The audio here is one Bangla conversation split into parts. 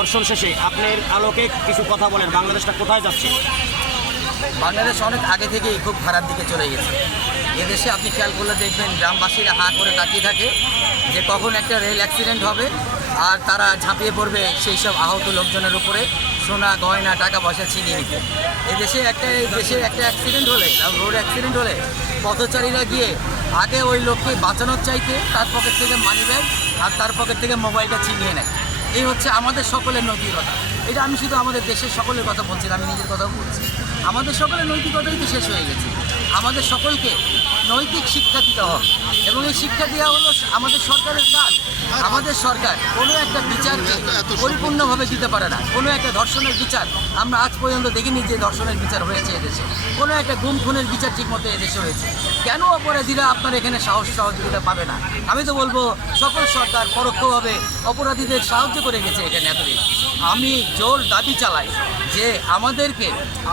ধর্ষণ শেষে আপনার আলোকে কিছু কথা বলেন, বাংলাদেশটা কোথায় যাচ্ছে? বাংলাদেশ অনেক আগে থেকেই খুব খারাপ দিকে চলে গেছে। এদেশে আপনি খেয়াল করলে দেখবেন গ্রামবাসীরা হাঁ করে তাকিয়ে থাকে যে কখন একটা রেল অ্যাক্সিডেন্ট হবে আর তারা ঝাঁপিয়ে পড়বে সেই সব আহত লোকজনের উপরে সোনা গয়না টাকা পয়সা ছিনিয়ে নিতে। দেশে একটা অ্যাক্সিডেন্ট হলে, রোড অ্যাক্সিডেন্ট হলে পথচারীরা গিয়ে আগে ওই লোককে বাঁচানোর চাইতে তার পকেট থেকে মানি ব্যাগ আর তার পকেট থেকে মোবাইলটা ছিনিয়ে নেয়। এই হচ্ছে আমাদের সকলের নৈতিকতা। এটা আমি শুধু আমাদের দেশের সকলের কথা বলছি না, আমি নিজের কথাও বলছি। আমাদের সকলের নৈতিকতাই তো শেষ হয়ে গেছে। আমাদের সকলকে নৈতিক শিক্ষা দিতে হবে এবং এই শিক্ষা দেওয়া হলো আমাদের সরকারের কাজ। আমাদের সরকার কোনো একটা বিচারকে পরিপূর্ণভাবে দিতে পারে না। কোনো একটা ধর্ষণের বিচার আমরা আজ পর্যন্ত দেখিনি যে ধর্ষণের বিচার হয়েছে এদেশে। কোনো একটা গুম খুনের বিচার ঠিকমতো এদেশে হয়েছে। কেন অপরাধীরা আপনার এখানে সাহস সহযোগিতা পাবে না? আমি তো বলবো সকল সরকার পরোক্ষভাবে অপরাধীদের সাহায্য করে গেছে এখানে এতদিন। আমি জোর দাবি চালাই যে আমাদেরকে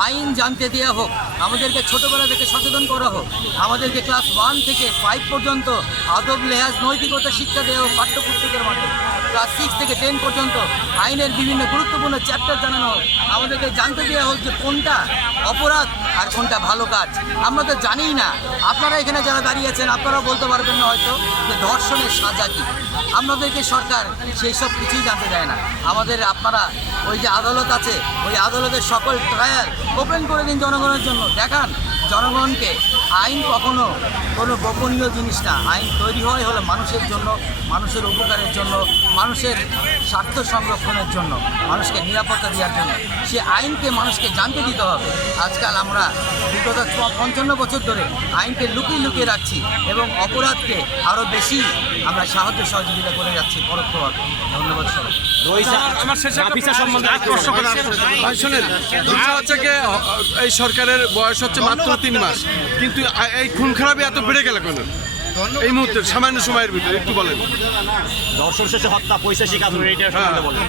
আইন জানতে দেওয়া হোক, আমাদেরকে ছোটোবেলা থেকে সচেতন করা হোক, আমাদেরকে ক্লাস 1 থেকে 5 পর্যন্ত আদব লেহাজ নৈতিকতা শিক্ষা দেওয়া হোক পাঠ্যপুস্তকের মাধ্যমে। ক্লাস 6 থেকে 10 পর্যন্ত আইনের বিভিন্ন গুরুত্বপূর্ণ চ্যাপ্টার জানানো হোক। আমাদেরকে জানতে দেওয়া হোক যে কোনটা অপরাধ আর কোনটা ভালো কাজ। আমরা তো জানিই না। আপনারা এখানে যারা দাঁড়িয়ে আছেন আপনারা বলতে পারবেন না হয়তো যে ধর্ষণের সাজা কী। আমাদেরকে সরকার সেই সব কিছুই জানতে দেয় না। আমাদের আপনারা ওই যে আদালত আছে, ওই আদালতের সকল ট্রায়াল ওপেন করে দিন জনগণের জন্য। দেখান জনগণকে আইন কখনো কোনো গোপনীয় জিনিস না। আইন তৈরি হয় হলো মানুষের জন্য, মানুষের উপকারের জন্য, মানুষের স্বার্থ সংরক্ষণের জন্য, মানুষকে নিরাপত্তা দেওয়ার জন্য। সে আইনকে মানুষকে জানতে দিতে হবে। আজকাল আমরা বিগত 55 বছর ধরে আইনকে লুকিয়ে লুকিয়ে রাখছি এবং অপরাধকে আরও বেশি আমরা সাহায্য সহযোগিতা করে যাচ্ছি পরোক্ষভাবে। ধন্যবাদ সবাই। এই সরকারের বয়স হচ্ছে মাত্র 3 মাস, কিন্তু এই খুন খারাপি এত বেড়ে গেল কেন এই মুহূর্তে সামান্য সময়ের ভিতরে? একটু বলেন। ধর্ষণ শেষে হত্যা, পৈশাচিক আচরণ, এইটা সম্বন্ধে বলেন।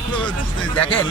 দেখেন,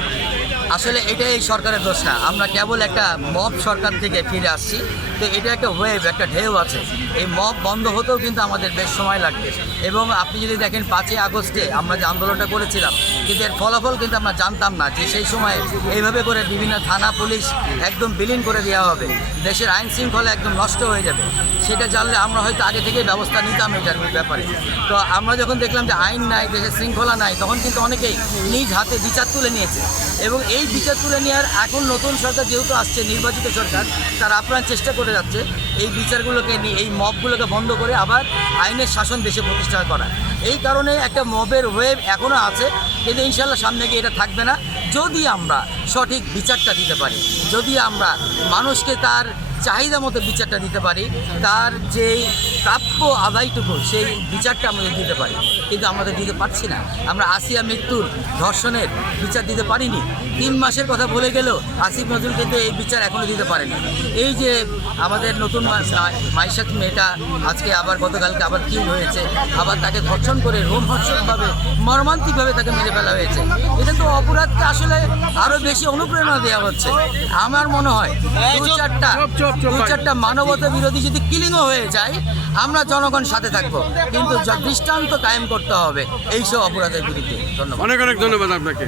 আসলে এটা এই সরকারের দোষ না। আমরা কেবল একটা মব সরকার থেকে ফিরে আসছি। তো এটা একটা ওয়েভ, একটা ঢেউ আছে। এই মব বন্ধ হতেও কিন্তু আমাদের বেশ সময় লাগবে। এবং আপনি যদি দেখেন 5ই আগস্টে আমরা যে আন্দোলনটা করেছিলাম, কিন্তু এর ফলাফল কিন্তু আমরা জানতাম না যে সেই সময় এইভাবে করে বিভিন্ন থানা পুলিশ একদম বিলীন করে দেওয়া হবে, দেশের আইন শৃঙ্খলা একদম নষ্ট হয়ে যাবে। সেটা জানলে আমরা হয়তো আগে থেকেই ব্যবস্থা নিতাম এটার ব্যাপারে। তো আমরা যখন দেখলাম যে আইন নাই, দেশের শৃঙ্খলা নাই, তখন কিন্তু অনেকেই নিজ হাতে বিচার তুলে নিয়েছে। এবং এই বিচার তুলে নেওয়ার এখন নতুন সরকার যেহেতু আসছে, নির্বাচিত সরকার, তারা আপ্রাণ চেষ্টা করে যাচ্ছে এই বিচারগুলোকে নিয়ে, এই মবগুলোকে বন্ধ করে আবার আইনের শাসন দেশে প্রতিষ্ঠা করা। এই কারণে একটা মবের ওয়েভ এখনও আছে, কিন্তু ইনশাল্লাহ সামনে গিয়ে এটা থাকবে না যদি আমরা সঠিক বিচারটা দিতে পারি, যদি আমরা মানুষকে তার চাহিদা মতো বিচারটা দিতে পারি, তার যে প্রাপ্য আদায়টুকু সেই বিচারটা আমাদের দিতে পারি। কিন্তু আমাদের দিতে পারছি না। আমরা আসিয়া মৃত্যুর ধর্ষণের বিচার দিতে পারিনি। 3 মাসের কথা বলে গেলেও আসিফ নজরুল কিন্তু এই বিচার এখনও দিতে পারেনি। এই যে আমাদের নতুন মাইশাত মেয়েটা আজকে আবার গতকালকে আবার কি হয়েছে, আবার তাকে ধর্ষণ করে রোমহর্ষকভাবে মর্মান্তিকভাবে তাকে মেরে ফেলা হয়েছে। এটা তো অপরাধকে আসলে আরও বেশি অনুপ্রেরণা দেওয়া হচ্ছে। আমার মনে হয় 2-4টা মানবতা বিরোধী যদি কিলিংও হয়ে যায়, আমরা জনগণ সাথে থাকবো, কিন্তু দৃষ্টান্ত কায়েম করতে হবে এইসব অপরাধের বিরুদ্ধে। ধন্যবাদ। অনেক অনেক ধন্যবাদ আপনাকে।